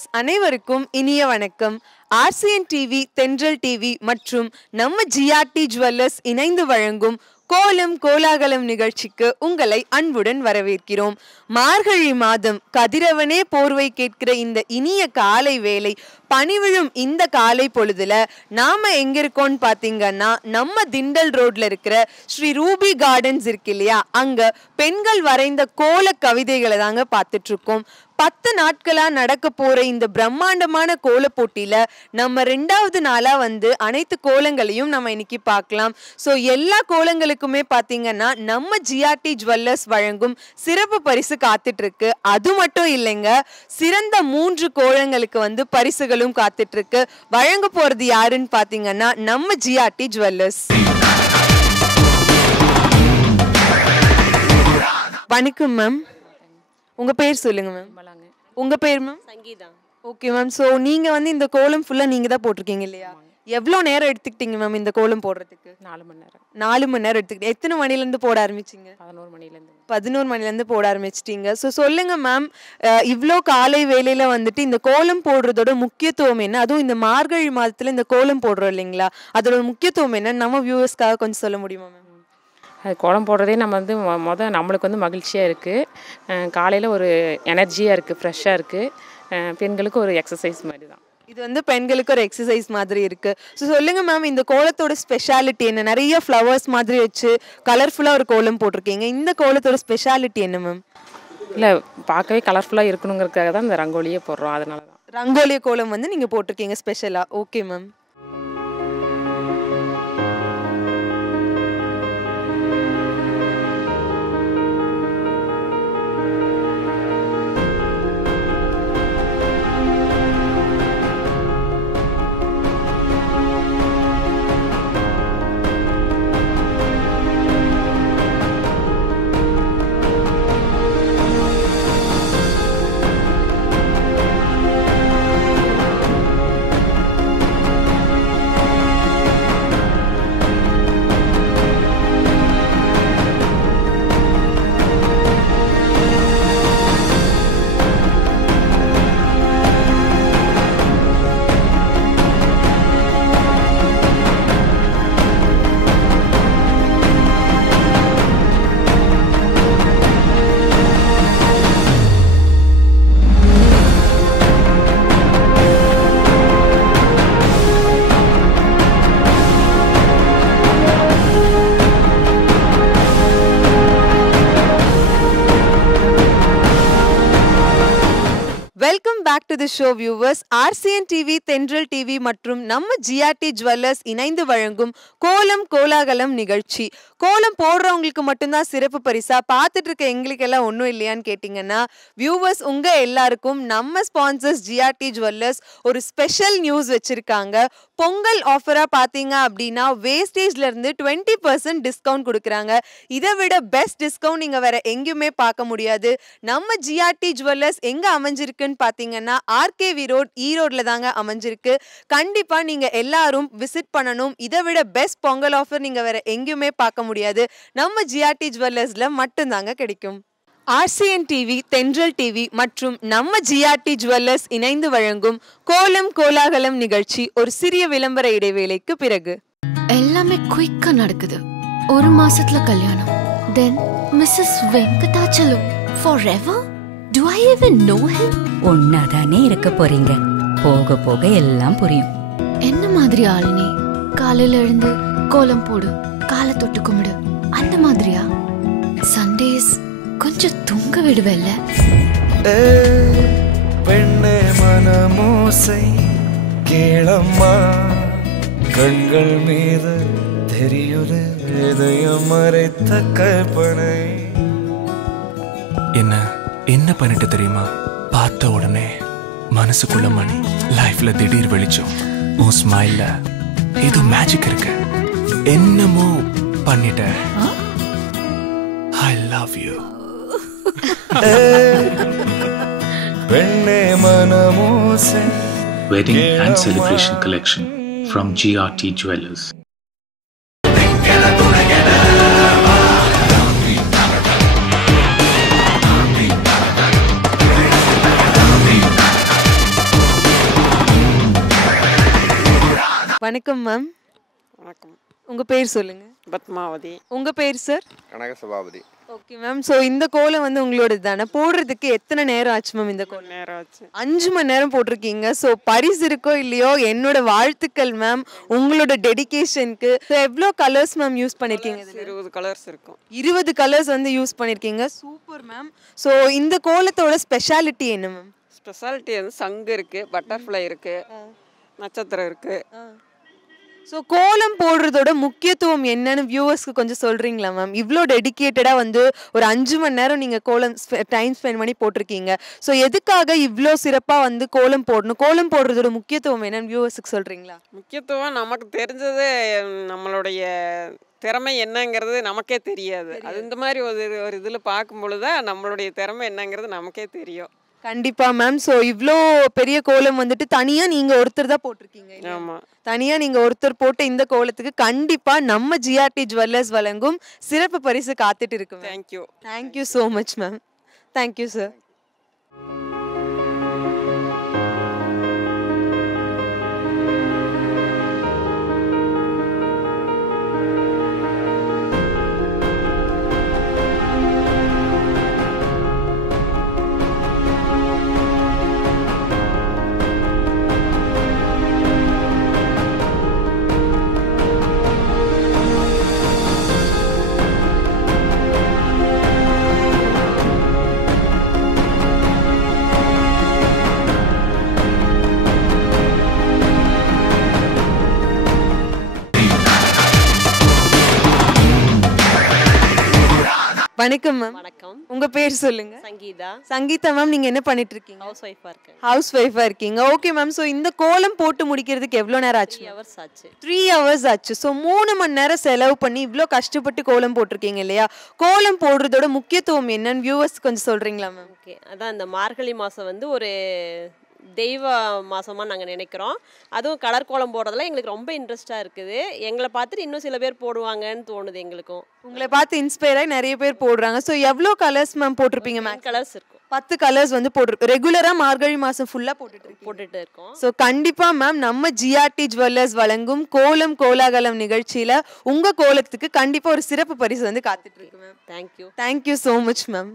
Viewers அனைவருக்கும் இனிய வணக்கம். ஆர்சிஎன் டிவி தென்றல் டிவி மற்றும் நம்ம ஜிஆர்டி ஜுவல்லர்ஸ் இணைந்து வழங்கும் கோலம் கோலாகலம் நிகழ்ச்சிக்கு உங்களை அன்புடன் வரவேற்கிறோம். மார்கழி மாதம் கதிரவனே போர்வை கேட்கிற இந்த இனிய காலை வேலை பனிவிழும் இந்த காலை பொழுதுல நாம எங்க இருக்கோம்னு பாத்தீங்கன்னா நம்ம திண்டல் ரோட்ல இருக்கிற ஸ்ரீ ரூபி கார்டன்ஸ் இருக்கு இல்லையா? அங்க பெண்கள் வரைந்த கோல கவிதைகளை தாங்க பார்த்துட்டு இருக்கோம். பத்து நாட்களா நடக்க போற இந்த பிரம்மாண்டமான கோல போட்டியில நம்ம ரெண்டாவது நாளா வந்து அனைத்து கோலங்களையும் நம்ம இன்னைக்கு பார்க்கலாம். ஸோ எல்லா கோலங்களுக்குமே பாத்தீங்கன்னா நம்ம ஜிஆர்டி ஜுவல்லர்ஸ் வழங்கும் சிறப்பு பரிசு காத்துட்டு இருக்கு அது மட்டும் இல்லைங்க சிறந்த மூன்று கோலங்களுக்கு வந்து பரிசுகளும் காத்துட்டு இருக்கு வழங்க போறது யாருன்னு பாத்தீங்கன்னா நம்ம ஜிஆர்டி ஜுவல்லர்ஸ் வணக்கம் மேம் உங்க பேர் சொல்லுங்க மேம் மலாங்க. உங்க பேர் ma'am Sangeetha. Okay ma'am so நீங்க வந்து இந்த கோலம் ஃபுல்லா நீங்க தான் போட்டிருக்கீங்க இல்லையா? எவ்வளோ நேரம் எடுத்துக்கிட்டீங்க மேம் இந்த கோலம் போடுறதுக்கு? நாலு மணி நேரம். நாலு மணி நேரம் எடுத்துக்கிட்டு எத்தனை மணிலேருந்து போட ஆரம்பிச்சிங்க? பதினோரு மணிலேருந்து பதினோரு மணிலேருந்து போட ஆரம்பிச்சிட்டீங்க. ஸோ சொல்லுங்க மேம் இவ்வளோ காலை வேலையில வந்துட்டு இந்த கோலம் போடுறதோட முக்கியத்துவம் என்ன? அதுவும் இந்த மார்கழி மாதத்துல இந்த கோலம் போடுறோம் இல்லைங்களா? அதோட முக்கியத்துவம் என்ன? நம்ம வியூவர்ஸ்க்காக கொஞ்சம் சொல்ல முடியுமா மேம் அது கோலம் போடுறதே நம்ம வந்து மொ மொதல் நம்மளுக்கு வந்து மகிழ்ச்சியாக இருக்குது காலையில் ஒரு எனர்ஜியாக இருக்குது ஃப்ரெஷ்ஷாக இருக்குது பெண்களுக்கு ஒரு எக்ஸசைஸ் மாதிரி தான் இது வந்து பெண்களுக்கு ஒரு எக்ஸசைஸ் மாதிரி இருக்கு. ஸோ சொல்லுங்க மேம் இந்த கோலத்தோட ஸ்பெஷாலிட்டி என்ன? நிறைய ஃப்ளவர்ஸ் மாதிரி வச்சு கலர்ஃபுல்லாக ஒரு கோலம் போட்டிருக்கீங்க. இந்த கோலத்தோட ஸ்பெஷாலிட்டி என்ன மேம்? இல்லை பார்க்கவே கலர்ஃபுல்லாக இருக்கணுங்கிறதுக்காக தான் இந்த ரங்கோலியே போடுறோம். அதனால தான் ரங்கோலி கோலம் வந்து நீங்க போட்டிருக்கீங்க ஸ்பெஷலா. Okay ma'am. The show viewers RCN TV Thendral TV மற்றும் நம்ம ஜிஆர்டி ஜுவல்லர்ஸ் இணைந்து வழங்கும் கோலம் கோலாகலம் நிகழ்ச்சி. கோலம் போடுறவங்களுக்கு மட்டும்தான் சிறப்பு பரிசா? பார்த்துட்டு இருக்க எங்களுக்கெல்லாம் ஒன்றும் இல்லையான்னு கேட்டிங்கன்னா வியூவர்ஸ் உங்கள் எல்லாருக்கும் நம்ம ஸ்பான்சர்ஸ் ஜிஆர்டி ஜுவல்லர்ஸ் ஒரு ஸ்பெஷல் நியூஸ் வச்சுருக்காங்க. பொங்கல் ஆஃபராக பார்த்தீங்க அப்படின்னா வேஸ்டேஜ்லேருந்து டுவெண்ட்டி பர்சன்ட் டிஸ்கவுண்ட் கொடுக்குறாங்க. இதை விட பெஸ்ட் டிஸ்கவுண்ட் நீங்கள் வேறு எங்கேயுமே பார்க்க முடியாது. நம்ம ஜிஆர்டி ஜுவல்லர்ஸ் எங்கே அமைஞ்சிருக்குன்னு பார்த்தீங்கன்னா ஆர்கேவி ரோட் ஈரோட்டில் தாங்க அமைஞ்சிருக்கு. கண்டிப்பாக நீங்கள் எல்லாரும் விசிட் பண்ணணும். இதை விட பெஸ்ட் பொங்கல் ஆஃபர் நீங்கள் வேறு எங்கேயுமே பார்க்க முடியாது. நம்ம ஜிஆர்டி ஜுவல்லர்ஸ்ல மட்டும்தாங்க கிடைக்கும். ஆர்சிஎன் டிவி தென்றல் டிவி மற்றும் நம்ம ஜிஆர்டி ஜுவல்லர்ஸ் இணைந்து வழங்கும் கோலம் கோலாகலம் நிகழ்ச்சி ஒரு சிறிய விளம்பர இடைவேளைக்கு பிறகு. எல்லாமே குயிக்கா நடக்குது. ஒரு மாசத்துல கல்யாணம். Then Mrs Venkatachalam forever to I even know him ஒன்னாதானே இருக்க போறீங்க. போக போக எல்லாம் புரியும். என்ன மாதிரி ஆள் நீ காலையில எழுந்து கோலம் போடு. காலை தொட்டு கும்பிடு. அந்த மாதிரியா? சண்டேஸ் கொஞ்சம் தூங்க விடுவல்ல? பெண்ணே மனமோசை கேளம்மா. கண்கள் மீது தெரியுது இதயம் மறைத்த கற்பனை. என்ன என்ன பண்ணிட்டு தெரியுமா? பார்த்த உடனே மனசுக்குள்ள மணி. லைஃப்ல திடீர் வெளிச்சம். உன் ஸ்மைல்ல ஏதோ மேஜிக் இருக்கு. என்னமோ பண்ணிட்டேன். ஐ லவ் யூ பெண்ணே மனமோசே wedding and celebration collection from GRT jewellers வணக்கம் மேம் வணக்கம். உங்க பேர் சொல்லுங்க. பத்மாவதி. உங்க பேர் sir Kanaga Sabapathi. Okay ma'am so இந்த கோலம் வந்து உங்களோடது தானே? போடுறதுக்கு எத்தனை நேரம் ஆச்சு மேம் இந்த கோலம்? நேரம் ஆச்சு. அஞ்சு மணி நேரம் போட்டிருக்கீங்க. ஸோ பரிசு இருக்கோ இல்லையோ என்னோட வாழ்த்துக்கள் மேம் உங்களோட டெடிகேஷனுக்கு எவ்வளோ கலர்ஸ் மேம் யூஸ் பண்ணியிருக்கீங்க இதுல? இருபது கலர்ஸ் இருக்கும். இருபது கலர்ஸ் வந்து யூஸ் பண்ணியிருக்கீங்க சூப்பர் மேம் ஸோ இந்த கோலத்தோட ஸ்பெஷாலிட்டி என்ன மேம் ஸ்பெஷாலிட்டி வந்து சங்கு இருக்கு பட்டர்ஃப்ளை இருக்கு நட்சத்திரம் இருக்கு. ஸோ கோலம் போடுறதோட முக்கியத்துவம் என்னன்னு வியூவர்ஸ்க்கு கொஞ்சம் சொல்றீங்களா மேம் இவ்வளோ டெடிகேட்டடாக வந்து ஒரு அஞ்சு மணி நேரம் நீங்கள் கோலம் டைம் ஸ்பெண்ட் பண்ணி போட்டிருக்கீங்க. ஸோ எதுக்காக இவ்வளோ சிறப்பாக வந்து கோலம் போடணும்? கோலம் போடுறதோட முக்கியத்துவம் என்னன்னு வியூவர்ஸுக்கு சொல்றீங்களா? முக்கியத்துவம் நமக்கு தெரிஞ்சது நம்மளுடைய திறமை என்னங்கிறது நமக்கே தெரியாது. அது இந்த மாதிரி ஒரு ஒரு இதில் பார்க்கும் பொழுது நம்மளுடைய திறமை என்னங்கிறது நமக்கே தெரியும். கண்டிப்பா மேம் ஸோ இவ்வளோ பெரிய கோலம் வந்துட்டு தனியா நீங்க ஒருத்தர் தான் போட்டிருக்கீங்க? ஆமாம் தனியா நீங்க ஒருத்தர் போட்ட இந்த கோலத்துக்கு கண்டிப்பா நம்ம ஜிஆர்டி ஜுவல்லர்ஸ் வழங்கும் சிறப்பு பரிசு காத்துட்டு இருக்கு ma'am thank you thank you so much ma'am thank you sir வணக்கம் மேம் வணக்கம். உங்க பேர் சொல்லுங்க. சங்கீதா. சங்கீதா மேம் நீங்க என்ன பண்ணிட்டு இருக்கீங்க ஹவுஸ் ஒய்ஃபாக இருக்கேன். ஹவுஸ் ஒய்ஃபா இருக்கீங்க. ஓகே மேம் ஸோ இந்த கோலம் போட்டு முடிக்கிறதுக்கு எவ்வளோ நேரம் ஆச்சு ஹவர்ஸ் ஆச்சு. த்ரீ ஹவர்ஸ் ஆச்சு. ஸோ மூணு மணி நேரம் செலவு பண்ணி இவ்வளோ கஷ்டப்பட்டு கோலம் போட்டிருக்கீங்க இல்லையா? கோலம் போடுறதோட முக்கியத்துவம் என்னன்னு வியூவர்ஸ் கொஞ்சம் சொல்றீங்களா மேம் ஓகே அதான் இந்த மார்கழி மாதம் வந்து ஒரு தெய்வ மாதமாக நாங்கள் நினைக்கிறோம். அதுவும் கலர் கோலம் போடுறதுல எங்களுக்கு ரொம்ப இன்ட்ரெஸ்ட்டாக இருக்குது. எங்களை பார்த்துட்டு இன்னும் சில பேர் போடுவாங்கன்னு தோணுது எங்களுக்கும். உங்களை பார்த்து இன்ஸ்பயர் ஆகி நிறைய பேர் போடுறாங்க. ஸோ எவ்வளோ கலர்ஸ் மேம் போட்டிருப்பீங்க மேம் கலர்ஸ் இருக்கும். பத்து கலர்ஸ் வந்து போட்டு ரெகுலரா மார்கழி மாசம் ஃபுல்லா போட்டுட்டு போட்டுட்டு இருக்கோம். ஸோ கண்டிப்பா மேம் நம்ம ஜிஆர்டி ஜுவல்லர்ஸ் வழங்கும் கோலம் கோலாகலம் நிகழ்ச்சியில உங்க கோலத்துக்கு கண்டிப்பா ஒரு சிறப்பு பரிசு வந்து காத்துட்டு இருக்கு ma'am thank you thank you so much ma'am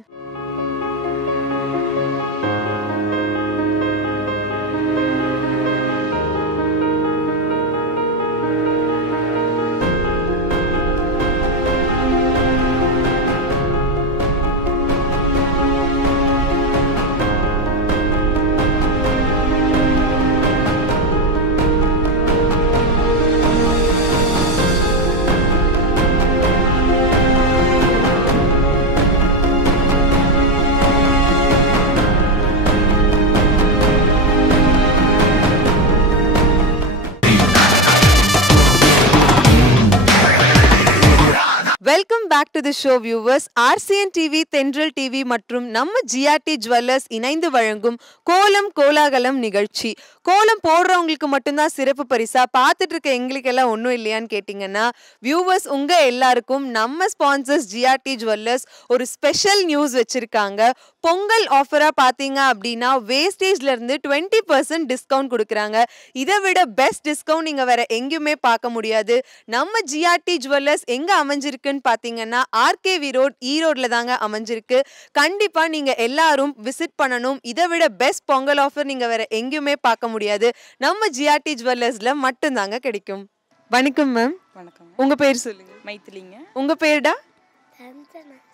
the show viewers RCN TV Thendral TV மற்றும் நம்ம ஜிஆர்டி ஜுவல்லர்ஸ் இணைந்து வழங்கும் கோலம் கோலாகலம் நிகழ்ச்சி. கோலம் போடுறவங்களுக்கு மட்டும்தான் சிறப்பு பரிசா? பார்த்துட்டு இருக்க எங்களுக்கு எல்லாம் ஒன்றும் இல்லையான்னு கேட்டிங்கன்னா வியூவர்ஸ் உங்க எல்லாருக்கும் நம்ம ஸ்பான்சர்ஸ் ஜிஆர்டி ஜுவல்லர்ஸ் ஒரு ஸ்பெஷல் நியூஸ் வச்சிருக்காங்க. பொங்கல் ஆஃபரா பார்த்தீங்க அப்படின்னா வேஸ்டேஜ்ல இருந்து டுவெண்ட்டி பர்சன்ட் டிஸ்கவுண்ட் கொடுக்குறாங்க. இதை விட பெஸ்ட் டிஸ்கவுண்ட் நீங்க வேற எங்கேயுமே பார்க்க முடியாது. நம்ம ஜிஆர்டி ஜுவல்லர்ஸ் எங்க அமைஞ்சிருக்குன்னு பார்த்தீங்கன்னா ஆர்கேவி ரோட் ஈரோட்ல தாங்க அமைஞ்சிருக்கு. கண்டிப்பா நீங்க எல்லாரும் விசிட் பண்ணணும். இதை விட பெஸ்ட் பொங்கல் ஆஃபர் நீங்க வேற எங்கேயுமே பார்க்க முடியாது. நம்ம ஜிஆர்டி ஜுவல்லர்ஸ்ல மட்டும்தாங்க கிடைக்கும். வணக்கம் மேம் வணக்கம் உங்க பேர் சொல்லுங்க. மைத்திலிங்க. உங்க பேர்டா?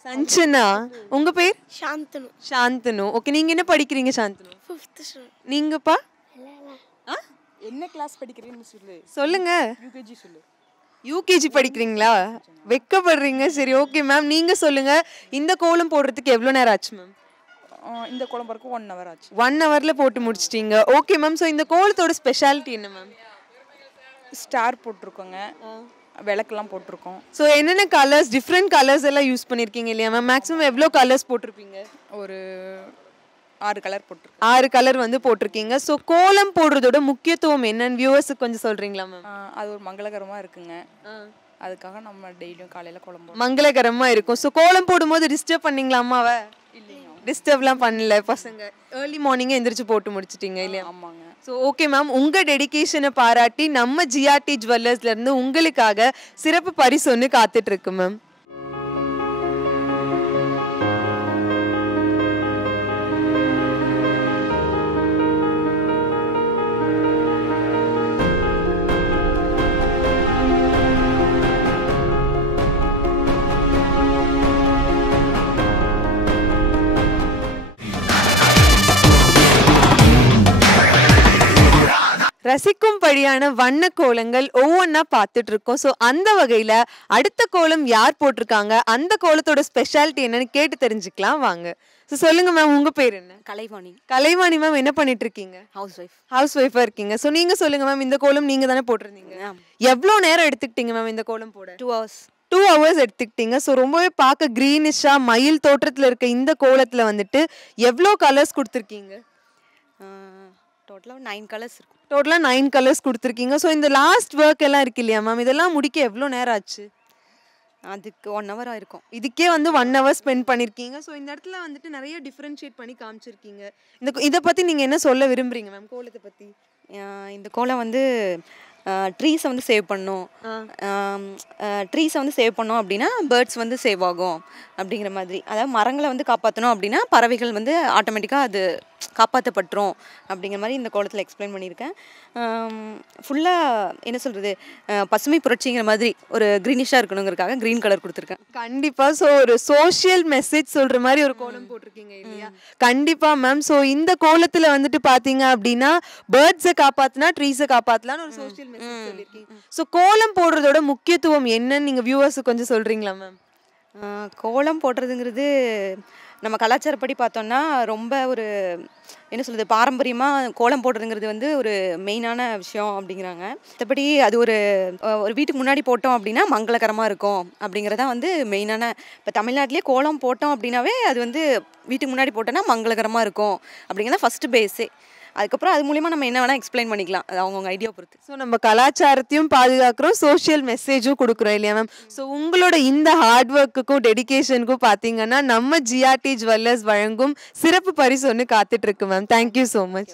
சஞ்சனா. உங்க பேர்? சாந்தனு. சாந்தனு. ஓகே நீங்க என்ன படிக்கிறீங்க சாந்தனு? நீங்கப்பா? என்ன கிளாஸ் படிக்கிறீங்கன்னு சொல்லு. சொல்லுங்க. யூகேஜி சொல்லு. யூகேஜி படிக்கிறீங்களா? வெக்கப்படுறீங்க. சரி ஓகே மேம் நீங்க சொல்லுங்க. இந்த கோலம் போடுறதுக்கு எவ்வளோ நேரம் ஆச்சு மேம் இந்த குழம்பருக்கு ஒன் ஹவர் ஆச்சு. ஒன் ஹவர்ல போட்டு முடிச்சிட்டீங்க. ஓகே மேம் ஸோ இந்த கோலத்தோட ஸ்பெஷாலிட்டி என்ன மேம் ஸ்டார் போட்டிருக்கோங்க. விளக்கெல்லாம் போட்டிருக்கோம். ஸோ என்னென்ன கலர்ஸ் டிஃப்ரெண்ட் கலர்ஸ் எல்லாம் யூஸ் பண்ணியிருக்கீங்க இல்லையா மேம் மேக்ஸிமம் எவ்வளோ கலர்ஸ் போட்டிருப்பீங்க? ஒரு ஆறு கலர் போட்டிருக்கோம். ஆறு கலர் வந்து போட்டிருக்கீங்க. ஸோ கோலம் போடுறதோட முக்கியத்துவம் என்னன்னு வியூவர்ஸுக்கு கொஞ்சம் சொல்றீங்களா மேம் அது ஒரு மங்களகரமாக இருக்குங்க. அதுக்காக நம்ம டெய்லியும் காலையில் குழம்பு மங்களகரமா இருக்கும். ஸோ கோலம் போடும்போது டிஸ்டர்ப் பண்ணீங்களா அம்மாவை? டிஸ்டர்ப்லாம் பண்ணல பசங்க. ஏர்லி மார்னிங்கே எந்திரிச்சு போட்டு முடிச்சிட்டீங்க இல்லையா? ஆமாங்க. ஸோ ஓகே மேம் உங்க டெடிகேஷனை பாராட்டி நம்ம ஜிஆர்டி ஜுவல்லர்ஸ்ல இருந்து உங்களுக்காக சிறப்பு பரிசு ஒன்று காத்துட்டு இருக்கு மேம் ரசிக்கும்படியான வண்ண கோலங்கள் ஒவ்வொன்றா பார்த்துட்டு இருக்கோம் ஸோ அந்த வகையில் அடுத்த கோலம் யார் போட்டிருக்காங்க? அந்த கோலத்தோட ஸ்பெஷாலிட்டி என்னன்னு கேட்டு தெரிஞ்சுக்கலாம் வாங்க. ஸோ சொல்லுங்க மேம் உங்க பேர் என்ன? கலைவாணி. கலைவாணி மேம் என்ன பண்ணிட்டு இருக்கீங்க ஹவுஸ் ஒய்ஃப் ஹவுஸ் ஒய்ஃபா இருக்கீங்க. ஸோ நீங்க சொல்லுங்க மேம் இந்த கோலம் நீங்க தானே போட்டிருந்தீங்க? எவ்வளோ நேரம் எடுத்துக்கிட்டீங்க மேம் இந்த கோலம் போட? டூ ஹவர்ஸ் டூ ஹவர்ஸ் எடுத்துக்கிட்டீங்க. ஸோ ரொம்பவே பார்க்க க்ரீனிஷா மயில் தோற்றத்தில் இருக்க இந்த கோலத்தில் வந்துட்டு எவ்வளோ கலர்ஸ் கொடுத்துருக்கீங்க? டோட்டலாக நைன் கலர்ஸ் இருக்கும். டோட்டலாக நைன் கலர்ஸ் கொடுத்துருக்கீங்க. ஸோ இந்த லாஸ்ட் ஒர்க் எல்லாம் இருக்கு இல்லையா மேம் இதெல்லாம் முடிக்க எவ்வளோ நேரம் ஆச்சு? அதுக்கு ஒன் ஹவர் ஆயிருக்கும் இதுக்கே வந்து ஒன் ஹவர் ஸ்பெண்ட் பண்ணியிருக்கீங்க ஸோ இந்த இடத்துல வந்துட்டு நிறைய டிஃப்ரென்ஷியேட் பண்ணி காமிச்சிருக்கீங்க. இந்த இதை பற்றி நீங்கள் என்ன சொல்ல விரும்புறீங்க மேம் கோலத்தை பற்றி இந்த கோலம் வந்து ட்ரீஸை வந்து சேவ் பண்ணும். ட்ரீஸை வந்து சேவ் பண்ணோம் அப்படின்னா பேர்ட்ஸ் வந்து சேவ் ஆகும் அப்படிங்கிற மாதிரி. அதாவது மரங்களை வந்து காப்பாற்றணும் அப்படின்னா பறவைகள் வந்து ஆட்டோமேட்டிக்காக அது காப்பாற்றப்பட்டுரும் அப்படிங்கிற மாதிரி இந்த கோலத்தில் எக்ஸ்பிளைன் பண்ணியிருக்கேன். ஃபுல்லாக என்ன சொல்கிறது பசுமை புரட்சிங்கிற மாதிரி ஒரு க்ரீனிஷாக இருக்கணுங்கிறதுக்காக க்ரீன் கலர் கொடுத்துருக்கேன். கண்டிப்பா. ஸோ ஒரு சோஷியல் மெசேஜ் சொல்ற மாதிரி ஒரு கோலம் போட்டிருக்கீங்க இல்லையா? கண்டிப்பா மேம் ஸோ இந்த கோலத்துல வந்துட்டு பாத்தீங்க அப்படின்னா பேர்ட்ஸை காப்பாத்தினா ட்ரீஸை காப்பாத்தலாம்னு ஒரு சோஷியல் மெசேஜ் சொல்லியிருக்கீங்க ஸோ கோலம் போடுறதோட முக்கியத்துவம் என்னன்னு நீங்க வியூவர்ஸ் கொஞ்சம் சொல்றீங்களா மேம் கோலம் போடுறதுங்கிறது நம்ம கலாச்சாரப்படி பார்த்தோம்னா ரொம்ப ஒரு என்ன சொல்கிறது பாரம்பரியமாக கோலம் போடுறதுங்கிறது வந்து ஒரு மெயினான விஷயம் அப்படிங்கிறாங்க. மற்றபடி அது ஒரு ஒரு வீட்டுக்கு முன்னாடி போட்டோம் அப்படின்னா மங்களகரமாக இருக்கும் அப்படிங்கிறதான் வந்து மெயினான இப்போ தமிழ்நாட்டிலே கோலம் போட்டோம் அப்படின்னாவே அது வந்து வீட்டுக்கு முன்னாடி போட்டோன்னா மங்களகரமாக இருக்கும் அப்படிங்கிறத ஃபஸ்ட்டு பேஸே அதுக்கப்புறம் அது மூலிமா நம்ம என்ன வேணால் எக்ஸ்பிளைன் பண்ணிக்கலாம். அது அவங்கவுங்க ஐடியா பொறுத்து. ஸோ நம்ம கலாச்சாரத்தையும் பாதுகாக்கிறோம் சோஷியல் மெசேஜும் கொடுக்குறோம் இல்லையா மேம் ஸோ உங்களோட இந்த ஹார்ட் ஒர்க்குக்கும் டெடிகேஷனுக்கும் பார்த்தீங்கன்னா நம்ம ஜிஆர்டி ஜுவல்லர்ஸ் வழங்கும் சிறப்பு பரிசு ஒன்று காத்துட்டு இருக்கு ma'am thank you so much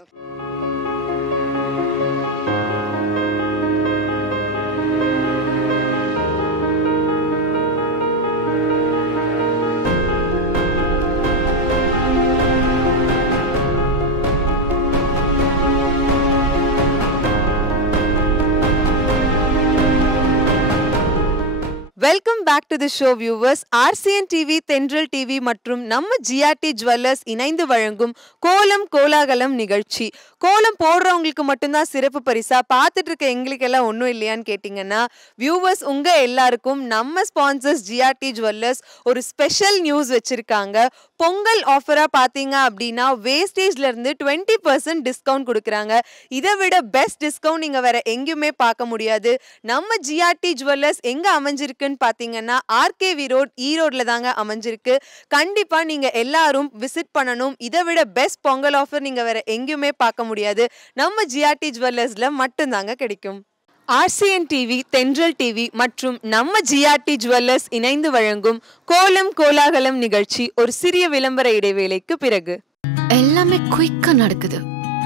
welcome back to the show viewers RCN TV Thendral TV மற்றும் நம்ம ஜிஆர்டி ஜுவல்லர்ஸ் இணைந்து வழங்கும் கோலம் கோலாகலம் நிகழ்ச்சி. கோலம் போடுறவங்களுக்கு மட்டும்தான் சிறப்பு பரிசா? பார்த்துட்டு இருக்க எங்களுக்கெல்லாம் ஒன்றும் இல்லையான்னு கேட்டிங்கன்னா வியூவர்ஸ் உங்க எல்லாருக்கும் நம்ம ஸ்பான்சர்ஸ் ஜிஆர்டி ஜுவல்லர்ஸ் ஒரு ஸ்பெஷல் நியூஸ் வச்சிருக்காங்க. பொங்கல் ஆஃபராக பார்த்தீங்க அப்படின்னா வேஸ்டேஜ்லேருந்து டுவெண்ட்டி பர்சன்ட் டிஸ்கவுண்ட் கொடுக்குறாங்க. இதை விட பெஸ்ட் டிஸ்கவுண்ட் நீங்கள் வேற எங்கேயுமே பார்க்க முடியாது. நம்ம ஜிஆர்டி ஜுவல்லர்ஸ் எங்கே அமைஞ்சிருக்குன்னு பார்த்தீங்கன்னா ஆர்கேவி ரோட் ஈரோட்ல தாங்க அமைஞ்சிருக்கு. கண்டிப்பாக நீங்கள் எல்லாரும் விசிட் பண்ணணும். இதை விட பெஸ்ட் பொங்கல் ஆஃபர் நீங்கள் வேற எங்கேயுமே பார்க்க முடியாது. நம்ம ஜிஆர்டி ஜுவல்லர்ஸில் மட்டும்தாங்க கிடைக்கும். ஆர்சிஎன் டிவி தென்றல் டிவி மற்றும் நம்ம ஜிஆர்டி ஜுவல்லர்ஸ் இணைந்து வழங்கும் கோலம் கோலாகலம் நிகழ்ச்சி ஒரு சிறிய விளம்பர இடைவேளைக்கு பிறகு. எல்லாமே குயிக்கா நடக்குது.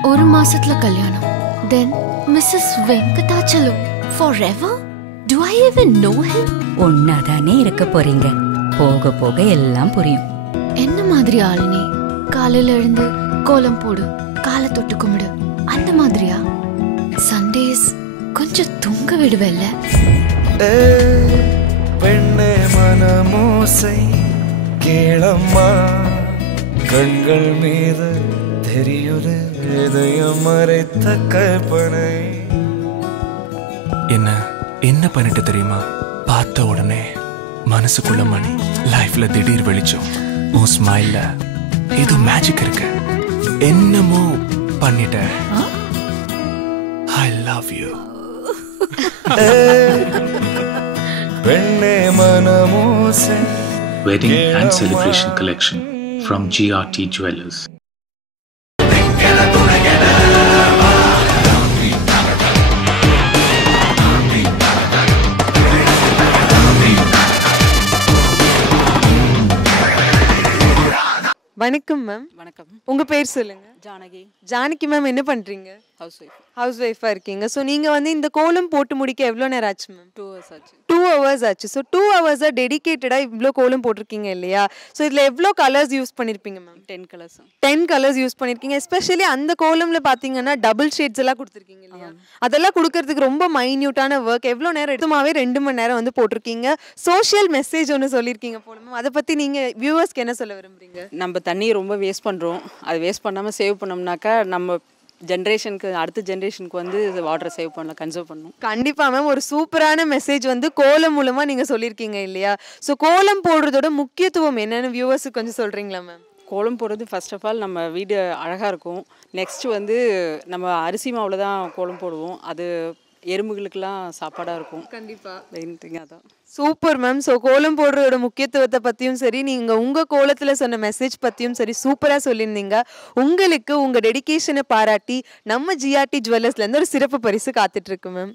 ஒரு மாசத்துல கல்யாணம். Then Mrs Venkatachalam. Forever to I even know him? ஒன்னாதானே இருக்க போறீங்க. போக போக எல்லாம் புரியும். என்ன மாதிரி ஆள் நீ? காலையில எழுந்து கோலம் போடு காலை தொட்டு கும்பிடு. அந்த மாதிரியா? சண்டேஸ் கொஞ்சம் தூங்க விடுவல்ல. பெண்ணே மனமோசை கேளம்மா. கண்கள் மீது தெரியுது இதயம் மறைத்த கற்பனை. என்ன என்ன பண்ணிட்டு தெரியுமா? பார்த்த உடனே மனசுக்குள்ள மணி. லைஃப்ல திடீர் வெளிச்சம். உன் ஸ்மைல்ல ஏதோ மேஜிக் இருக்கு. என்னமோ பண்ணிட்ட I love you Wedding and Celebration Collection from GRT Jewelers. வணக்கம் மேம் வணக்கம் உங்க பேர் சொல்லுங்க ஜானகி ஜானகி மேம் என்ன பண்றீங்க ஹவுஸ் ஒய்ஃப் ஹவுஸ் ஒய்ஃபா இருக்கீங்க. ஸோ நீங்க வந்து இந்த கோலம் போட்டு முடிக்க எவ்வளோ நேரம் ஆச்சு மேம் டூ ஹவர்ஸ் ஆச்சு. டூ ஹவர்ஸ் ஆச்சு. ஸோ டூ ஹவர்ஸாக டெடிகேட்டடாக இவ்வளோ கோலம் போட்டிருக்கீங்க இல்லையா? ஸோ இதில் எவ்வளோ கலர்ஸ் யூஸ் பண்ணியிருப்பீங்க ma'am ten colours ten colours use பண்ணியிருக்கீங்க எஸ்பெஷலி அந்த கோலம்ல பார்த்தீங்கன்னா டபுள் ஷேட்ஸ் எல்லாம் கொடுத்துருக்கீங்க இல்லையா? அதெல்லாம் கொடுக்கறதுக்கு ரொம்ப மைன்யூட்டான ஒர்க் எவ்வளோ நேரம் எடுத்துமாவே ரெண்டு மணி நேரம் வந்து போட்டிருக்கீங்க. சோஷியல் மெசேஜ் ஒன்று சொல்லியிருக்கீங்க போல மேம் அதை பற்றி நீங்கள் வியூவர்ஸ்க்கு என்ன சொல்ல விரும்புறீங்க? நம்ம தண்ணியை ரொம்ப வேஸ்ட் பண்ணுறோம் அது வேஸ்ட் பண்ணாமல் சேவ் பண்ணோம்னாக்கா நம்ம ஜென்ரேஷனுக்கு அடுத்த ஜென்ரேஷனுக்கு வந்து வாட்டரை சேவ் பண்ணலாம் கன்சர்வ் பண்ணணும். கண்டிப்பா மேம் ஒரு சூப்பரான மெசேஜ் வந்து கோலம் மூலமா நீங்க சொல்லியிருக்கீங்க இல்லையா? ஸோ கோலம் போடுறதோட முக்கியத்துவம் என்னன்னு வியூவர்ஸுக்கு கொஞ்சம் சொல்றீங்களா மேம் கோலம் போடுறது ஃபர்ஸ்ட் ஆஃப் ஆல் நம்ம வீடு அழகாக இருக்கும். நெக்ஸ்ட் வந்து நம்ம அரிசி மாவில் தான் கோலம் போடுவோம். அது எறும்புகளுக்கெல்லாம் சாப்பாடாக இருக்கும். கண்டிப்பா. மெயின் திங் அதான். சூப்பர் மேம் ஸோ கோலம் போடுறதோட முக்கியத்துவத்தை பற்றியும் சரி நீங்கள் உங்கள் கோலத்தில் சொன்ன மெசேஜ் பற்றியும் சரி சூப்பராக சொல்லியிருந்தீங்க. உங்களுக்கு உங்கள் டெடிகேஷனை பாராட்டி நம்ம ஜிஆர்டி ஜுவல்லர்ஸ்லேருந்து ஒரு சிறப்பு பரிசு காத்துட்ருக்கு மேம்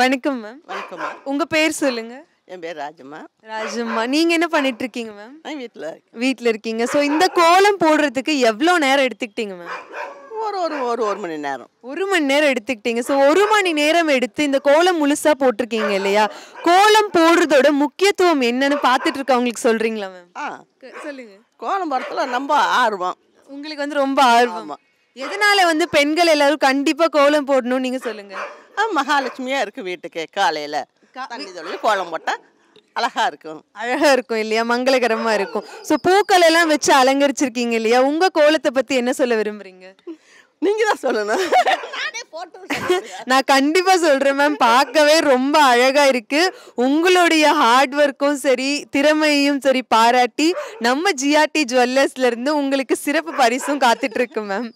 வணக்கம் மேம் வணக்கம்மா உங்க பேர் சொல்லுங்க. என் பேர் ராஜம்மா. ராஜம்மா நீங்க என்ன பண்ணிட்டு இருக்கீங்க மேம் நான் வீட்டில் இருக்கீங்க. ஸோ இந்த கோலம் போடுறதுக்கு எவ்வளோ நேரம் எடுத்துக்கிட்டீங்க மேம் ஒரு ஒரு ஒரு ஒரு மணி நேரம். ஒரு மணி நேரம் எடுத்துக்கிட்டீங்க. ஸோ ஒரு மணி நேரம் எடுத்து இந்த கோலம் முழுசா போட்டிருக்கீங்க இல்லையா? கோலம் போடுறதோட முக்கியத்துவம் என்னன்னு பார்த்துட்டு இருக்கவங்களுக்கு சொல்றீங்களா மேம் ஆ. சொல்லுங்க. கோலம் போடுறதுல ரொம்ப ஆர்வம். உங்களுக்கு வந்து ரொம்ப ஆர்வம். எதனால வந்து பெண்கள் எல்லாரும் கண்டிப்பா கோலம் போடணும்னு நீங்க சொல்லுங்க. ஆ, மகாலட்சுமியா இருக்கு வீட்டுக்கு காலையில. தண்ணி தொழில் கோலம் போட்டா அழகா இருக்கும். அழகா இருக்கும் இல்லையா? மங்களகரமா இருக்கும். ஸோ பூக்கள் எல்லாம் வச்சு அலங்கரிச்சிருக்கீங்க இல்லையா? உங்க கோலத்தை பத்தி என்ன சொல்ல விரும்புறீங்க? நீங்க தான் சொல்லணும். நான் கண்டிப்பா சொல்றேன் மேம் பார்க்கவே ரொம்ப அழகா இருக்கு. உங்களுடைய ஹார்ட் ஒர்க்கும் சரி திறமையும் சரி பாராட்டி நம்ம ஜிஆர்டி ஜுவல்லர்ஸ்ல இருந்து உங்களுக்கு சிறப்பு பரிசும் காத்துட்டு இருக்கு ma'am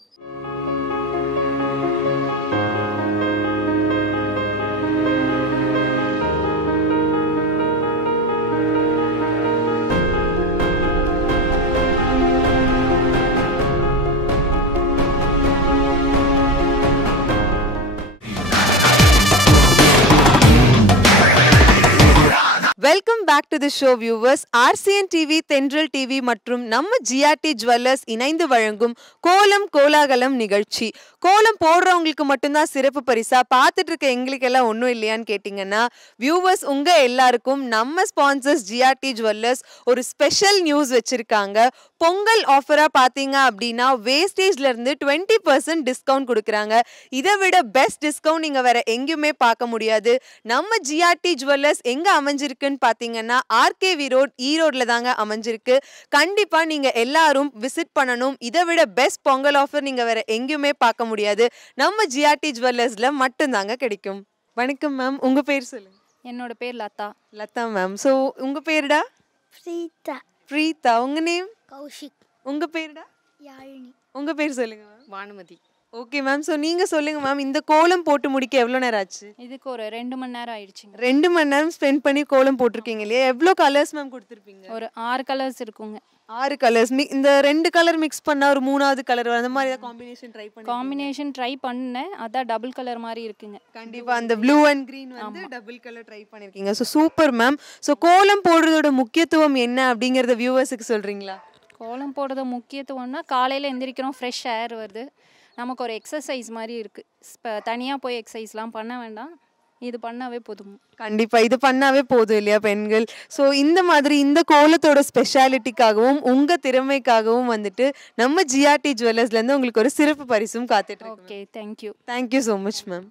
back to the show viewers RCN TV Thendral TV மற்றும் நம்ம ஜிஆர்டி ஜுவல்லர்ஸ் இணைந்து வழங்கும் கோலம் கோலாகலம் நிகழ்ச்சி. கோலம் போடுறவங்களுக்கு மட்டும்தான் சிறப்பு பரிசா? பார்த்துட்டு இருக்க எங்களுக்கு எல்லாம் ஒன்றும் இல்லையான்னு கேட்டிங்கன்னா வியூவர்ஸ் உங்க எல்லாருக்கும் நம்ம ஸ்பான்சர்ஸ் ஜிஆர்டி ஜுவல்லர்ஸ் ஒரு ஸ்பெஷல் நியூஸ் வச்சிருக்காங்க. பொங்கல் ஆஃபரா பார்த்தீங்க அப்படின்னா வேஸ்டேஜ்ல இருந்து டுவெண்ட்டி பர்சன்ட் டிஸ்கவுண்ட் கொடுக்குறாங்க. இதை விட பெஸ்ட் டிஸ்கவுண்ட் நீங்க வேற எங்கேயுமே பார்க்க முடியாது. நம்ம ஜிஆர்டி ஜுவல்லர்ஸ் எங்க அமைஞ்சிருக்குன்னு பார்த்தீங்கன்னா ஆர்கேவி ரோட் ஈரோட்ல தாங்க அமைஞ்சிருக்கு. கண்டிப்பா நீங்க எல்லாரும் விசிட் பண்ணணும். இதை விட பெஸ்ட் பொங்கல் ஆஃபர் நீங்க வேற எங்கேயுமே பார்க்க முடியாது. நம்ம ஜிஆர்டி ஜுவல்லர்ஸ்ல மட்டும்தாங்க கிடைக்கும். வணக்கம் மேம். உங்க பேர் சொல்லுங்க. என்னோட பேர் லதா. லதா மேம். ஸோ உங்க பேருடா? பிரீதா பிரீதா உங்க நேம்? கௌஷிக். உங்க பேருடா? யாழினி. உங்க பேர் சொல்லுங்க ma'am. Vanumathi. Okay ma'am so நீங்க சொல்லுங்க மேம் இந்த கோலம் போட்டு முடிக்க எவ்வளோ நேரம் ஆச்சு? இதுக்கு ஒரு ரெண்டு மணி நேரம் ஆயிடுச்சுங்க. ரெண்டு மணி நேரம் ஸ்பெண்ட் பண்ணி கோலம் போட்டிருக்கீங்க இல்லையா? எவ்வளோ கலர்ஸ் மேம் கொடுத்துருப்பீங்க? ஒரு ஆறு கலர்ஸ் இருக்குங்க. ஆறு கலர்ஸ் இந்த ரெண்டு கலர் மிக்ஸ் பண்ணா ஒரு மூணாவது கலர் அந்த மாதிரி ஏதாவது காம்பினேஷன் ட்ரை பண்ணி காம்பினேஷன் ட்ரை பண்ணேன். அதான் டபுள் கலர் மாதிரி இருக்குங்க. கண்டிப்பா. அந்த ப்ளூ அண்ட் green வந்து டபுள் கலர் ட்ரை பண்ணிருக்கீங்க. So super ma'am so kolam போடுறதோட முக்கியத்துவம் என்ன அப்படிங்கறத வியூவர்ஸுக்கு சொல்றீங்களா? கோலம் போடுறது முக்கியத்துவம்னா காலையில் எந்திரிக்கிறோம் ஃப்ரெஷ் ஏர் வருது. நமக்கு ஒரு எக்ஸசைஸ் மாதிரி இருக்குது இப்போ தனியாக போய் எக்ஸசைஸ்லாம் பண்ண வேண்டாம். இது பண்ணாவே போதும். கண்டிப்பா இது பண்ணாவே போதும் இல்லையா பெண்கள்? ஸோ இந்த மாதிரி இந்த கோலத்தோட ஸ்பெஷாலிட்டிக்காகவும் உங்க திறமைக்காகவும் வந்துட்டு நம்ம ஜிஆர்டி ஜுவல்லர்ஸ்ல இருந்து உங்களுக்கு ஒரு சிறப்பு பரிசும் காத்துட்டு okay thank you thank you so much ma'am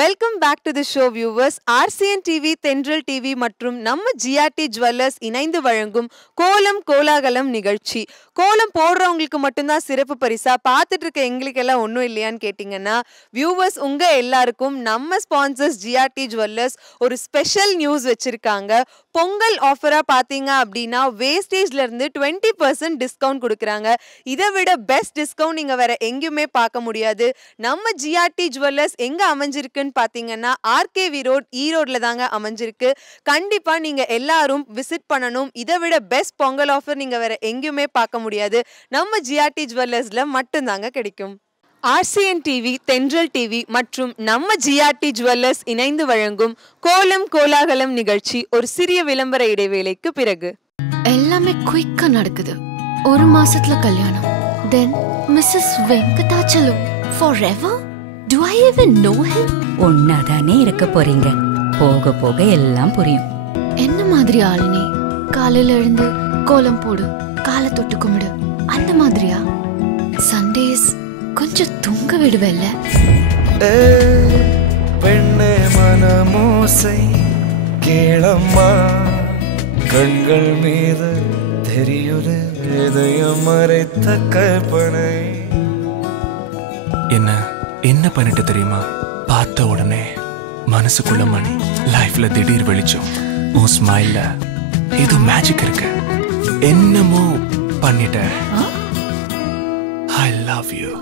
welcome back to the show viewers RCN TV Thendral TV மற்றும் நம்ம ஜிஆர்டி ஜுவல்லர்ஸ் இணைந்து வழங்கும் கோலம் கோலாகலம் நிகழ்ச்சி. கோலம் போடுறவங்களுக்கு மட்டும்தான் சிறப்பு பரிசா? பார்த்துட்டு இருக்க எங்களுக்கெல்லாம் ஒன்றும் இல்லையான்னு கேட்டிங்கன்னா வியூவர்ஸ் உங்க எல்லாருக்கும் நம்ம ஸ்பான்சர்ஸ் ஜிஆர்டி ஜுவல்லர்ஸ் ஒரு ஸ்பெஷல் நியூஸ் வச்சிருக்காங்க. பொங்கல் ஆஃபரா பார்த்தீங்க அப்படின்னா வேஸ்டேஜ்ல இருந்து டுவெண்ட்டி பர்சன்ட் டிஸ்கவுண்ட் கொடுக்குறாங்க. இதை விட பெஸ்ட் டிஸ்கவுண்ட் நீங்க வேற எங்கேயுமே பார்க்க முடியாது. நம்ம ஜிஆர்டி ஜுவல்லர்ஸ் எங்க அமைஞ்சிருக்குன்னு பார்த்தீங்கன்னா ஆர்கேவி ரோட் ஈரோடில் தாங்க அமைஞ்சிருக்கு. கண்டிப்பா நீங்க எல்லாரும் விசிட் பண்ணணும். இதை விட பெஸ்ட் பொங்கல் ஆஃபர் நீங்க வேற எங்கேயுமே பார்க்க முடியாது. நம்ம ஜிஆர்டி ஜுவல்லர்ஸ்ல மட்டும்தாங்க கிடைக்கும். ஆர்சிஎன் டிவி தென்றல் டிவி மற்றும் நம்ம ஜிஆர்டி ஜுவல்லர்ஸ் இணைந்து வழங்கும் கோலம் கோலாகலம் நிகழ்ச்சி ஒரு சிறிய விளம்பர இடைவேளைக்கு பிறகு. எல்லாமே குயிக்கா நடக்குது. ஒரு மாசத்துல கல்யாணம். Then Mrs Venkatachalam forever to I even know him? ஒன்னாதானே இருக்க போறீங்க. போக போக எல்லாம் புரியும். என்ன மாதிரி ஆள் நீ? காலையில எழுந்து கோலம் போடு காலை தொட்டு கும்பிடு. அந்த மாதிரியா? சண்டேஸ் கொஞ்சம் தூங்க விடுவல்ல. பெண்ணே மனமோசை கேளம்மா. கண்கள் மீது தெரியுது இதயம் மறைத்த கற்பனை. என்ன? என்ன பண்ணிட்டு தெரியுமா? பார்த்த உடனே மனசுக்குள்ள மணி. லைஃப்ல திடீர் வெளிச்சம். உன் ஸ்மைல்ல ஏதோ மேஜிக் இருக்கு. என்னமோ பண்ணிட்ட ஐ லவ் யூ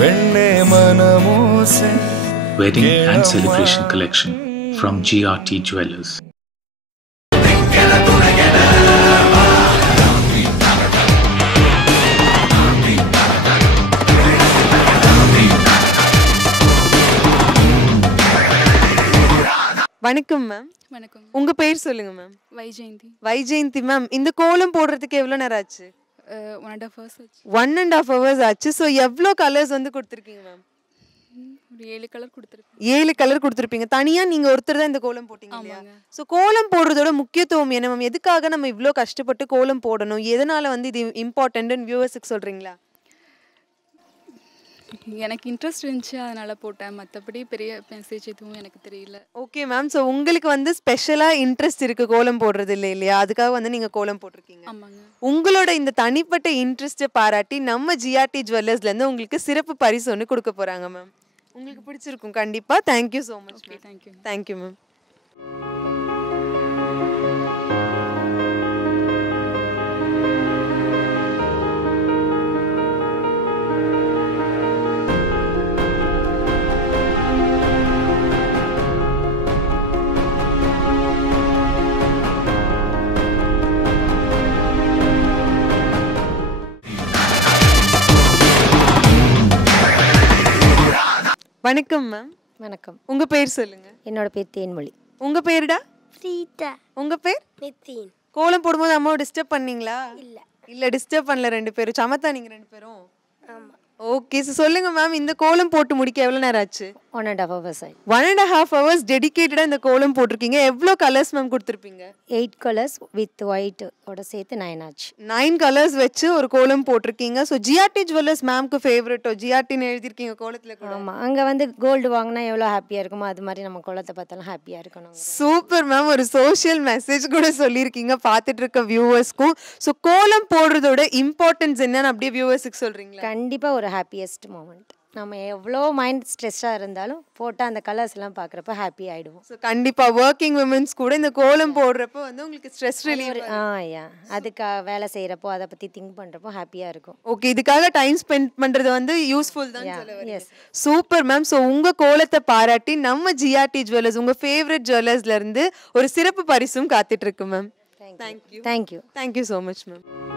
பெண்ணே மனமோசை Wedding and Celebration Collection from GRT Jewelers. வணக்கம் மேம் வணக்கம். உங்க பேர் சொல்லுங்க மேம் வைஜெயந்தி. வைஜெயந்தி மேம் இந்த கோலம் போடுறதுக்கு எவ்வளோ நேரம் ஆச்சு? ஒன் அண்ட் ஆஃப் ஹவர்ஸ் ஆச்சு. ஒன் அண்ட் ஹாஃப் ஹவர்ஸ் ஆச்சு. ஸோ எவ்வளோ கலர்ஸ் வந்து கொடுத்துருக்கீங்க மேம் ஏழு கலர் கொடுத்துருக்கேன் ஏழு கலர் கொடுத்துருப்பீங்க. தனியா நீங்க ஒருத்தர் தான் இந்த கோலம் போட்டீங்க இல்லையா? ஸோ கோலம் போடுறதோட முக்கியத்துவம் என்ன மேம் எதுக்காக நம்ம இவ்வளோ கஷ்டப்பட்டு கோலம் போடணும்? எதனால வந்து இது இம்பார்ட்டன்ட்னு வியூவர்ஸுக்கு சொல்றீங்களா? எனக்கு இன்ட்ரெஸ்ட் இருந்துச்சு அதனால போட்டேன். மற்றபடி பெரிய மெசேஜ் எதுவும் எனக்கு தெரியல. ஓகே மேம் ஸோ உங்களுக்கு வந்து ஸ்பெஷலாக இன்ட்ரெஸ்ட் இருக்கு கோலம் போடுறது இல்லை இல்லையா? அதுக்காக வந்து நீங்க கோலம் போட்டிருக்கீங்க. ஆமாங்க. உங்களோட இந்த தனிப்பட்ட இன்ட்ரெஸ்ட்டை பாராட்டி நம்ம ஜிஆர்டி ஜுவல்லர்ஸ்லேருந்து உங்களுக்கு சிறப்பு பரிசு ஒன்று கொடுக்க போறாங்க மேம் உங்களுக்கு பிடிச்சிருக்கும். கண்டிப்பா. Thank you so much thank you thank you ma'am வணக்கம் மேம் வணக்கம். உங்க பேர் சொல்லுங்க. என்னோட பேர் தேன்மொழி. உங்க பேருடா? சீதா. உங்க பேர்? நித்தின். கோலம் போடும்போது அம்மாவை டிஸ்டர்ப் பண்ணீங்களா? இல்ல. இல்ல டிஸ்டர்ப் பண்ணல ரெண்டு பேரும். சமத்தா நீங்க ரெண்டு பேரும்? ஆமா. ஓகே சொல்லுங்க மேம் இந்த கோலம் போட்டு முடிக்க எவ்வளவு நேரம் ஆச்சு? ஒன் அண்ட் ஆஃப் ஹவர்ஸ் ஆகி ஒன் அண்ட் ஹாஃப் ஹவர்ஸ் டெடிகேட்டடா இந்த கோலம் போட்டிருக்கீங்க. எவ்வளோ கலர்ஸ் மேம் கொடுத்துருப்பீங்க? எயிட் கலர்ஸ் வித் ஒயிட் ஓட சேர்த்து நைன் ஆச்சு. நைன் கலர்ஸ் வச்சு ஒரு கோலம் போட்டிருக்கீங்க. ஸோ ஜிஆர்டி ஜுவல்லர்ஸ் மேம்க்கு ஃபேவரட்டோ ஜிஆர்டின்னு எழுதிருக்கீங்க கோலத்துல கூட. ஆமாம் அங்கே வந்து கோல்டு வாங்கினா எவ்வளோ ஹாப்பியாக இருக்குமோ அது மாதிரி நம்ம குளத்தை பார்த்தாலும் ஹாப்பியாக இருக்கணும் சூப்பர் மேம் ஒரு சோஷியல் மெசேஜ் கூட சொல்லியிருக்கீங்க. பார்த்துட்டு இருக்க வியூவர்ஸ்க்கும் ஸோ கோலம் போடுறதோட இம்பார்ட்டன்ஸ் என்னன்னு அப்படியே வியூவர்ஸுக்கு சொல்றீங்களா? கண்டிப்பாக ஒரு ஹாப்பியஸ்ட் மூமெண்ட் நம்ம எவ்வளோ மைண்ட் ஸ்ட்ரெஸ்ஸாக இருந்தாலும் போட்டால் அந்த கலர்ஸ் எல்லாம் பார்க்குறப்ப ஹாப்பி ஆகிடுவோம் ஸோ கண்டிப்பா ஒர்க்கிங் விமன்ஸ் கூட இந்த கோலம் போடுறப்ப வந்து உங்களுக்கு ஸ்ட்ரெஸ் ரிலீவ் ஆ யா அதுக்கு வேலை செய்கிறப்போ அதை பற்றி திங்க் பண்ணுறப்போ ஹாப்பியாக இருக்கும். ஓகே இதுக்காக டைம் ஸ்பெண்ட் பண்றது வந்து யூஸ்ஃபுல் தான் yes. சூப்பர் மேம் ஸோ உங்க கோலத்தை பாராட்டி நம்ம ஜிஆர்டி ஜுவல்லர்ஸ் உங்க ஃபேவரட் ஜுவல்லர்ஸ்ல இருந்து ஒரு சிறப்பு பரிசும் காத்துட்டு இருக்கு ma'am thank you thank you thank you so much ma'am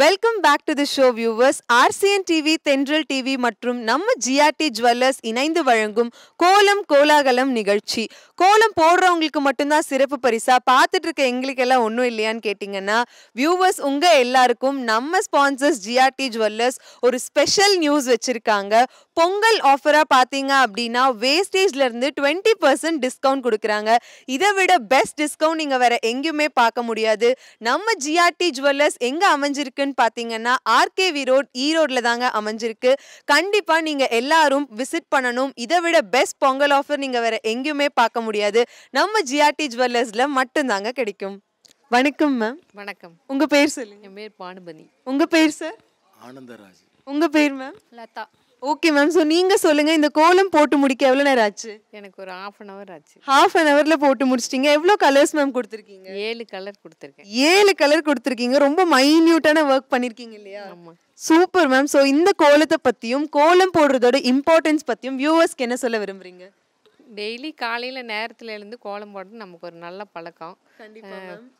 welcome back to the show viewers RCN TV Thendral TV மற்றும் நம்ம ஜிஆர்டி ஜுவல்லர்ஸ் இணைந்து வழங்கும் கோலம் கோலாகலம் நிகழ்ச்சி. கோலம் போடுறவங்களுக்கு மட்டும்தான் சிறப்பு பரிசா? பார்த்துட்டு இருக்க எங்களுக்கு எல்லாம் ஒன்றும் இல்லையான்னு கேட்டிங்கன்னா வியூவர்ஸ் உங்க எல்லாருக்கும் நம்ம ஸ்பான்சர்ஸ் ஜிஆர்டி ஜுவல்லர்ஸ் ஒரு ஸ்பெஷல் நியூஸ் வச்சிருக்காங்க. பொங்கல் ஆஃபராக பார்த்தீங்க அப்படின்னா வேஸ்டேஜ்ல இருந்து டுவெண்ட்டி பர்சன்ட் டிஸ்கவுண்ட் கொடுக்குறாங்க. இதை விட பெஸ்ட் டிஸ்கவுண்ட் நீங்கள் வேற எங்கேயுமே பார்க்க முடியாது. நம்ம ஜிஆர்டி ஜுவல்லர்ஸ் எங்க அமைஞ்சிருக்குன்னு பார்த்தீங்கன்னா ஆர்கேவி ரோட் ஈரோட்ல தாங்க அமைஞ்சிருக்கு. கண்டிப்பா நீங்க எல்லாரும் விசிட் பண்ணணும். இதை விட பெஸ்ட் பொங்கல் ஆஃபர் நீங்க வேற எங்கேயுமே பார்க்க முடியாது. நம்ம ஜிஆர்டி ஜுவல்லர்ஸ்ல மட்டும்தாங்க கிடைக்கும். வணக்கம் மேம் வணக்கம். உங்க பேர் சொல்லுங்க. என் பேர் பானுபதி. உங்க பேர் சார் ஆனந்தராஜ். உங்க பேர் ma'am Latha. Okay ma'am so நீங்க சொல்லுங்க இந்த கோலம் போட்டு முடிக்க எவ்வளவு நேரம் ஆச்சு? எனக்கு ஒரு ஆஃப் அன் ஹவர் ஆச்சு. ஹாஃப் அன் ஹவர்ல போட்டு முடிச்சிட்டீங்க. எவ்வளோ கலர்ஸ் மேம் கொடுத்துருக்கீங்க? ஏழு கலர் கொடுத்துருக்கேன். ஏழு கலர் கொடுத்துருக்கீங்க. ரொம்ப மைன்யூட்டான ஒர்க் பண்ணிருக்கீங்க இல்லையா? ஆமா. சூப்பர் மேம் ஸோ இந்த கோலத்தை பத்தியும் கோலம் போடுறதோட இம்பார்ட்டன்ஸ் பத்தியும் வியூவர்ஸ்க்கு என்ன சொல்ல விரும்புறீங்க? டெய்லி காலையில் நேரத்தில் எழுந்து கோலம் போடுறது நமக்கு ஒரு நல்ல பழக்கம்.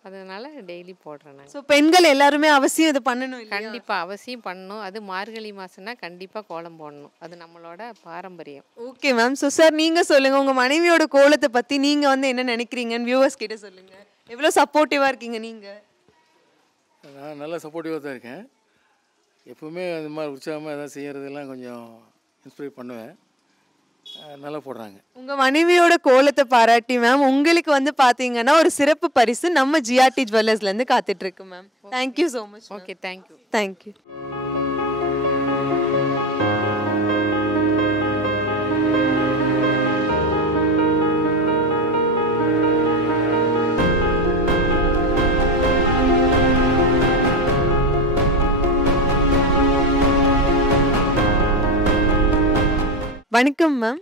அதனால டெய்லி போடுறேன் நான். ஸோ பெண்கள் எல்லாருமே அவசியம் இதை பண்ணணும் இல்லையா? கண்டிப்பாக அவசியம் பண்ணணும். அது மார்கழி மாதம்னா கண்டிப்பாக கோலம் போடணும். அது நம்மளோட பாரம்பரியம். Okay ma'am. ஸோ சார் நீங்க சொல்லுங்க. உங்க மனைவியோட கோலத்தை பத்தி நீங்க வந்து என்ன நினைக்கிறீங்கன்னு வியூவர்ஸ் கிட்ட சொல்லுங்க. எவ்வளோ சப்போர்ட்டிவா இருக்கீங்க நீங்க? நான் நல்லா சப்போர்ட்டிவாக தான் இருக்கேன். எப்பவுமே அந்த மாதிரி உற்சாகமாக எதாவது செய்கிறதெல்லாம் கொஞ்சம் இன்ஸ்பைர் பண்ணுவேன். நல்லா போடுறாங்க. உங்க மனைவியோட கோலத்தை பாராட்டி மேம் உங்களுக்கு வந்து பாத்தீங்கன்னா ஒரு சிறப்பு பரிசு நம்ம ஜிஆர்டி ஜுவல்லர்ஸ்ல இருந்து காத்துட்டு இருக்கு ma'am thank you so much okay thank you thank you வணக்கம் மேம்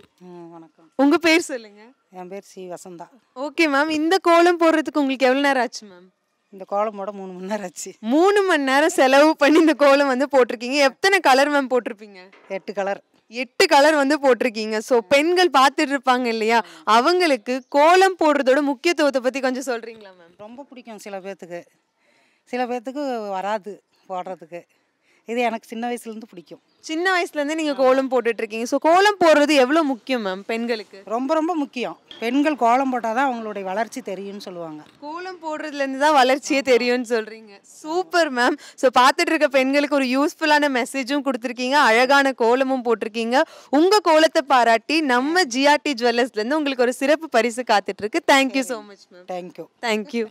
வணக்கம். உங்க பேர் சொல்லுங்க. என் பேர் சி. வசந்தா. ஓகே மேம் இந்த கோலம் போடுறதுக்கு உங்களுக்கு எவ்வளவு நேரம் ஆச்சு மேம் இந்த கோலம் போட மூணு மணி நேரம் ஆச்சு. மூணு மணி நேரம் செலவு பண்ணி இந்த கோலம் வந்து போட்டிருக்கீங்க. எத்தனை கலர் மேம் போட்டிருப்பீங்க? எட்டு கலர் எட்டு கலர் வந்து போட்டிருக்கீங்க. ஸோ பெண்கள் பார்த்துட்டு இருப்பாங்க இல்லையா? அவங்களுக்கு கோலம் போடுறதோட முக்கியத்துவத்தை பத்தி கொஞ்சம் சொல்றீங்களா மேம் ரொம்ப பிடிக்கும் சில பேர்த்துக்கு. சில பேர்த்துக்கு வராது போடுறதுக்கு. இது எனக்கு சின்ன வயசுலேருந்து பிடிக்கும். சின்ன வயசுல இருந்தே நீங்க கோலம் போட்டுட்டு இருக்கீங்க ஸோ கோலம் போடுறது எவ்வளவு முக்கியம் மேம் பெண்களுக்கு? ரொம்ப ரொம்ப முக்கியம். பெண்கள் கோலம் போட்டால் தான் அவங்களுடைய வளர்ச்சி தெரியும்னு சொல்லுவாங்க. கோலம் போடுறதுல இருந்து தான் வளர்ச்சியே தெரியும்னு சொல்றீங்க. சூப்பர் மேம் ஸோ பார்த்துட்டு இருக்க பெண்களுக்கு ஒரு யூஸ்ஃபுல்லான மெசேஜும் கொடுத்துருக்கீங்க. அழகான கோலமும் போட்டிருக்கீங்க. உங்க கோலத்தை பாராட்டி நம்ம ஜிஆர்டி ஜுவல்லர்ஸ்ல இருந்து உங்களுக்கு ஒரு சிறப்பு பரிசு காத்துட்டு இருக்கு thank you so much ma'am thank you thank you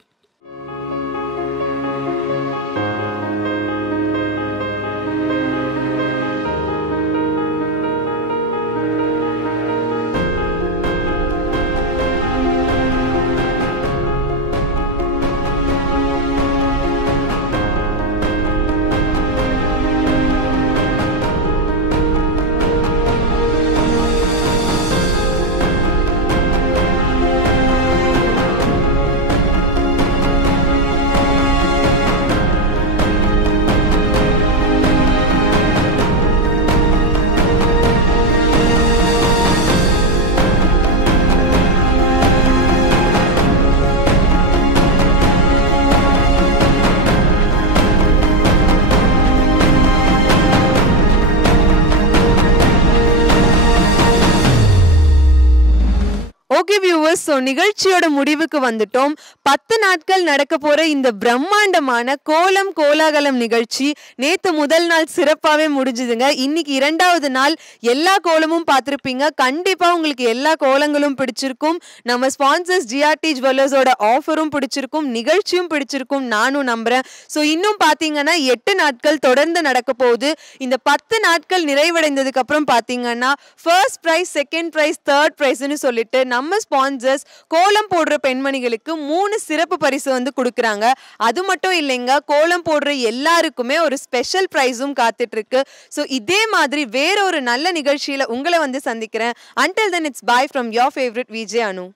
so நிகழ்ச்சியோட முடிவுக்கு வந்துட்டோம். பத்து நாட்கள் நடக்க போற இந்த பிரம்மாண்டமான கோலம் கோலாகலம் நிகழ்ச்சி நேற்று முதல் நாள் சிறப்பாகவே முடிஞ்சுதுங்க. இன்னைக்கு இரண்டாவது நாள். எல்லா கோலமும் பார்த்துருப்பீங்க. கண்டிப்பாக உங்களுக்கு எல்லா கோலங்களும் பிடிச்சிருக்கும். நம்ம ஸ்பான்சர்ஸ் ஜிஆர்டி ஜுவல்லர்ஸோட ஆஃபரும் பிடிச்சிருக்கும். நிகழ்ச்சியும் பிடிச்சிருக்கும். நானும் நம்புறேன். ஸோ இன்னும் பார்த்தீங்கன்னா எட்டு நாட்கள் தொடர்ந்து நடக்க போகுது. இந்த பத்து நாட்கள் நிறைவடைந்ததுக்கு அப்புறம் பார்த்தீங்கன்னா first prize second prize third ப்ரைஸ்னு சொல்லிட்டு நம்ம ஸ்பான்சர்ஸ் கோலம் போடுற பெண்மணிகளுக்கு மூணு சிறப்பு பரிசு வந்து கொடுக்குறாங்க. அது மட்டும் இல்லைங்க கோலம் போடுற எல்லாருக்குமே ஒரு ஸ்பெஷல் ப்ரைஸும் காத்துட்டு இருக்கு ஸோ இதே மாதிரி வேற ஒரு நல்ல நிகழ்ச்சியில உங்களை வந்து சந்திக்கிறேன். Until then it's bye from your favourite Vijay Anu